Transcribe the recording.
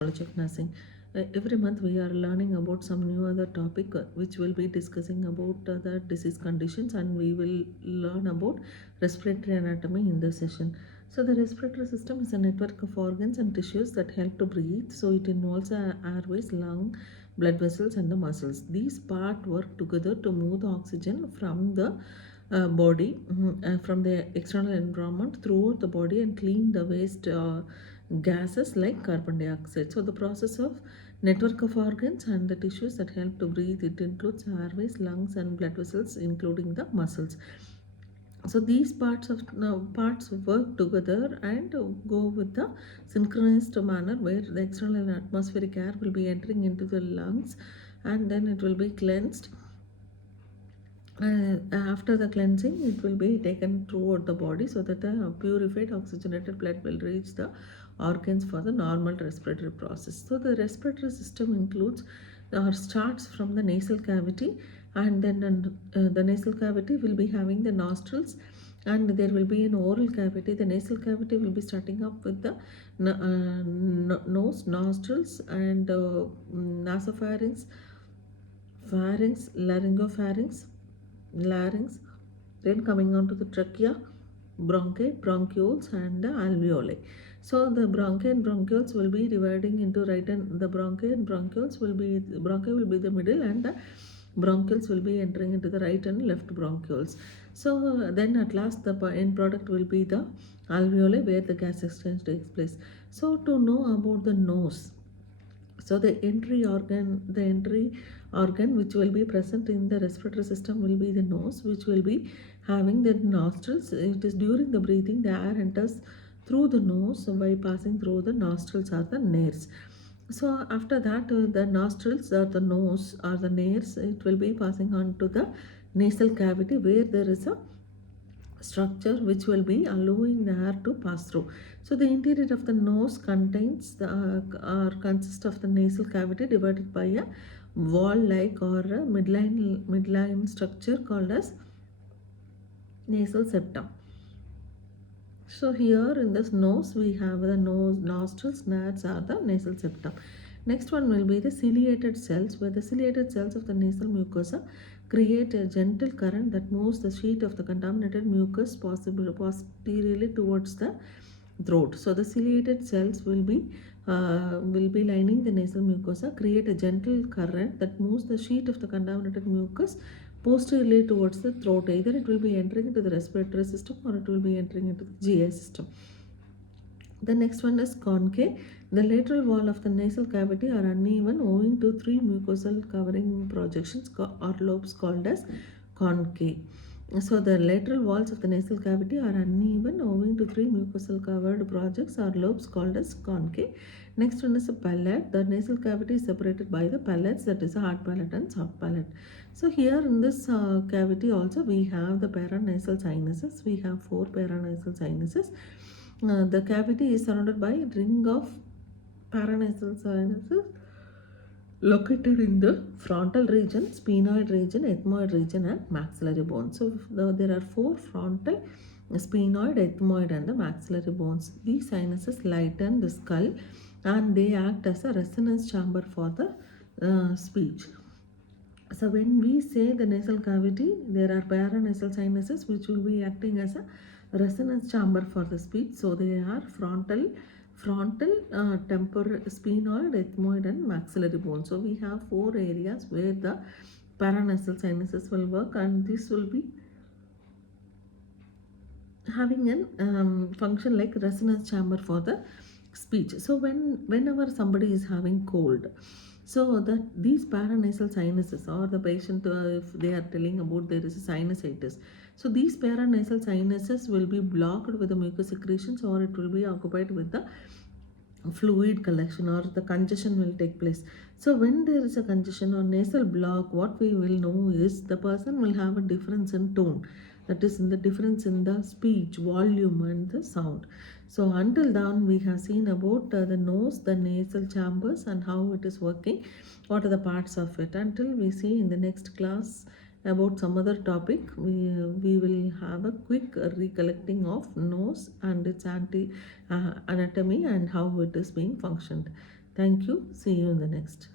College of Nursing. Every month we are learning about some new other topic which will be discussing about the disease conditions, and we will learn about respiratory anatomy in this session. So the respiratory system is a network of organs and tissues that help to breathe. So it involves airways, lung, blood vessels and the muscles. These part work together to move the oxygen from the body from the external environment throughout the body and clean the waste gases like carbon dioxide. So the process of network of organs and the tissues that help to breathe, it includes airways, lungs and blood vessels, including the muscles. So these parts work together and go with the synchronized manner, where the external atmospheric air will be entering into the lungs and then it will be cleansed. After the cleansing, it will be taken throughout the body so that the purified oxygenated blood will reach the organs for the normal respiratory process. So the respiratory system includes or starts from the nasal cavity, and then the nasal cavity will be having the nostrils, and there will be an oral cavity. The nasal cavity will be starting up with the nose, nostrils and nasopharynx, pharynx, larynx, then coming on to the trachea, bronchi, bronchioles and the alveoli. So the bronchi and bronchioles will be dividing into right, and the bronchi and bronchioles will be, bronchi will be the middle and the bronchioles will be entering into the right and left bronchioles. So then at last the end product will be the alveoli, where the gas exchange takes place. So to know about the nose, so the entry organ which will be present in the respiratory system will be the nose, which will be having the nostrils. It is during the breathing the air enters through the nose by passing through the nostrils or the nares. So after that, the nostrils or the nose or the nares, it will be passing on to the nasal cavity, where there is a structure which will be allowing the air to pass through. So the interior of the nose contains the or consists of the nasal cavity divided by a wall-like or a midline structure called as nasal septum. So here in this nose we have the nose, nostrils, nares are the nasal septum. Next one will be the ciliated cells, where the ciliated cells of the nasal mucosa create a gentle current that moves the sheet of the contaminated mucus posteriorly towards the throat. So the ciliated cells will be lining the nasal mucosa, create a gentle current that moves the sheet of the contaminated mucus posteriorly towards the throat. Either it will be entering into the respiratory system or it will be entering into the GI system. The next one is concave. The lateral wall of the nasal cavity are uneven owing to three mucosal covering projections or lobes called as concave. So the lateral walls of the nasal cavity are uneven owing to three mucosal covered projects or lobes called as concave. Next one is a palate. The nasal cavity is separated by the palates, that is a hard palate and soft palate. So here in this cavity also we have the paranasal sinuses. We have four paranasal sinuses. The cavity is surrounded by a ring of paranasal sinuses located in the frontal region, sphenoid region, ethmoid region and maxillary bone. So there are four: frontal, sphenoid, ethmoid and the maxillary bones. These sinuses lighten the skull and they act as a resonance chamber for the speech. So when we say the nasal cavity, there are paranasal sinuses which will be acting as a resonance chamber for the speech. So they are frontal, temporal, sphenoid, ethmoid and maxillary bone. So we have four areas where the paranasal sinuses will work, and this will be having an function like resonance chamber for the speech. So whenever somebody is having cold, so that these paranasal sinuses, or the patient if they are telling about there is a sinusitis, so these paranasal sinuses will be blocked with the mucus secretions, or it will be occupied with the fluid collection, or the congestion will take place. So when there is a congestion or nasal block, what we will know is the person will have a difference in tone, that is in the difference in the speech volume and the sound. So until then we have seen about the nose, the nasal chambers and how it is working, what are the parts of it. Until we see in the next class about some other topic, we will have a quick recollecting of nose and its anatomy and how it is being functioned. Thank you. See you in the next.